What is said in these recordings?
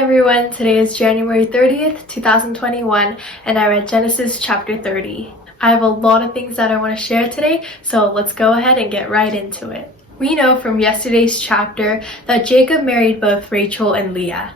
Hi everyone, today is January 30th, 2021, and I read Genesis chapter 30. I have a lot of things that I want to share today, so let's go ahead and get right into it. We know from yesterday's chapter that Jacob married both Rachel and Leah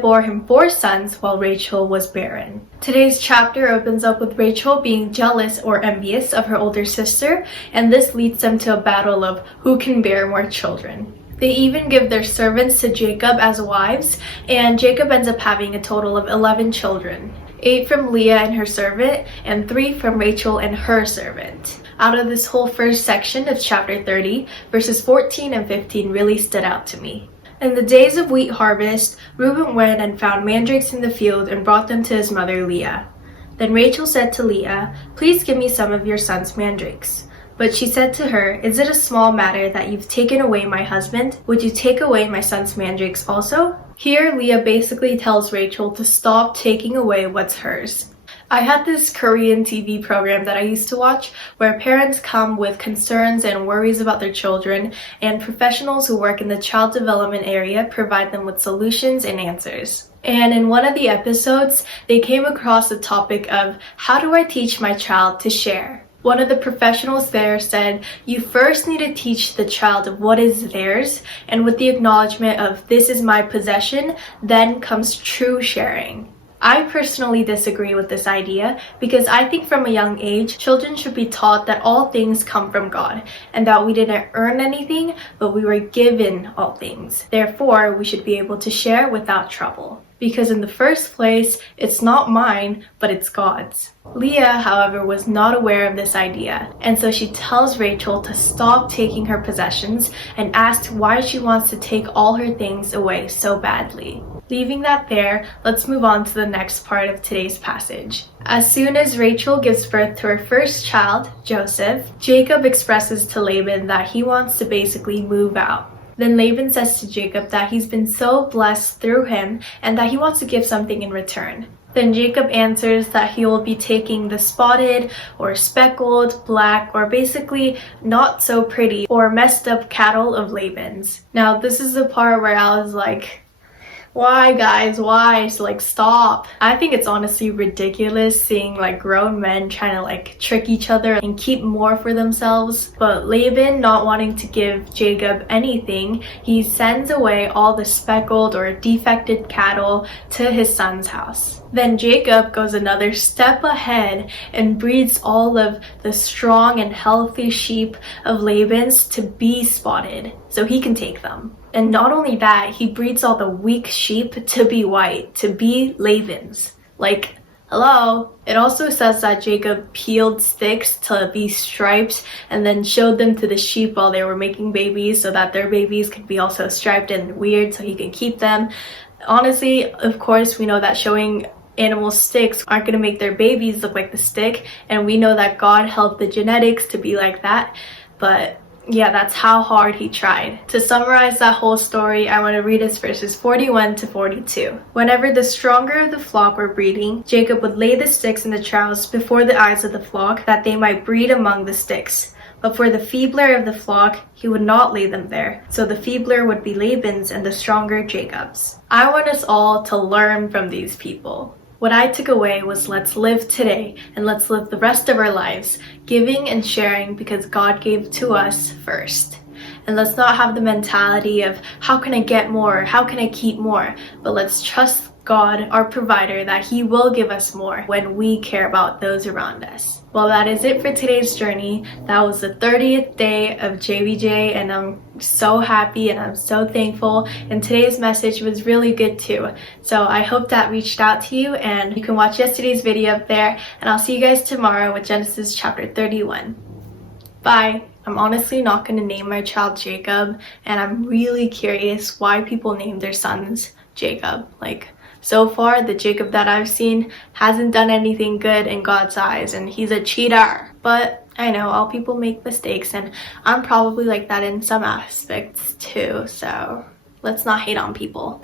bore him 4 sons while Rachel was barren. Today's chapter opens up with Rachel being jealous or envious of her older sister, and this leads them to a battle of who can bear more children. They even give their servants to Jacob as wives, and Jacob ends up having a total of 11 children. 8 from Leah and her servant, and 3 from Rachel and her servant. Out of this whole first section of chapter 30, verses 14 and 15 really stood out to me. In the days of wheat harvest, Reuben went and found mandrakes in the field and brought them to his mother Leah. Then Rachel said to Leah, "Please give me some of your son's mandrakes." But she said to her, "Is it a small matter that you've taken away my husband? Would you take away my son's mandrakes also?" Here, Leah basically tells Rachel to stop taking away what's hers. I had this Korean TV program that I used to watch where parents come with concerns and worries about their children, and professionals who work in the child development area provide them with solutions and answers. And in one of the episodes, they came across the topic of how do I teach my child to share? One of the professionals there said, you first need to teach the child of what is theirs, and with the acknowledgement of this is my possession, then comes true sharing. I personally disagree with this idea because I think from a young age, children should be taught that all things come from God and that we didn't earn anything, but we were given all things. Therefore, we should be able to share without trouble. Because in the first place, it's not mine, but it's God's. Leah, however, was not aware of this idea, and so she tells Rachel to stop taking her possessions and asks why she wants to take all her things away so badly. Leaving that there, let's move on to the next part of today's passage. As soon as Rachel gives birth to her first child, Joseph, Jacob expresses to Laban that he wants to basically move out. Then Laban says to Jacob that he's been so blessed through him and that he wants to give something in return. Then Jacob answers that he will be taking the spotted or speckled, black, or basically not so pretty or messed up cattle of Laban's. Now this is the part where I was like, why guys, why? So stop. I think it's honestly ridiculous seeing grown men trying to trick each other and keep more for themselves. But Laban, not wanting to give Jacob anything, he sends away all the speckled or defected cattle to his son's house. Then Jacob goes another step ahead and breeds all of the strong and healthy sheep of Laban's to be spotted so he can take them. And not only that, he breeds all the weak sheep to be white, to be Laban's. Hello? It also says that Jacob peeled sticks to be striped and then showed them to the sheep while they were making babies so that their babies could be also striped and weird so he could keep them. Honestly, of course, we know that showing animal sticks aren't going to make their babies look like the stick, and we know that God helped the genetics to be like that, but yeah, that's how hard he tried. To summarize that whole story, I want to read us verses 41 to 42. Whenever the stronger of the flock were breeding, Jacob would lay the sticks in the troughs before the eyes of the flock, that they might breed among the sticks. But for the feebler of the flock, he would not lay them there, so the feebler would be Laban's and the stronger Jacob's. I want us all to learn from these people. What I took away was let's live today and let's live the rest of our lives, giving and sharing because God gave to us first. And let's not have the mentality of how can I get more, how can I keep more, but let's trust God, our provider, that he will give us more when we care about those around us. Well, that is it for today's journey. That was the 30th day of JBJ, and I'm so happy and I'm so thankful. And today's message was really good too. So I hope that reached out to you, and you can watch yesterday's video up there. And I'll see you guys tomorrow with Genesis chapter 31. Bye. I'm honestly not going to name my child Jacob, and I'm really curious why people name their sons Jacob. So far, the Jacob that I've seen hasn't done anything good in God's eyes, and he's a cheater. But I know all people make mistakes, and I'm probably like that in some aspects too, so let's not hate on people.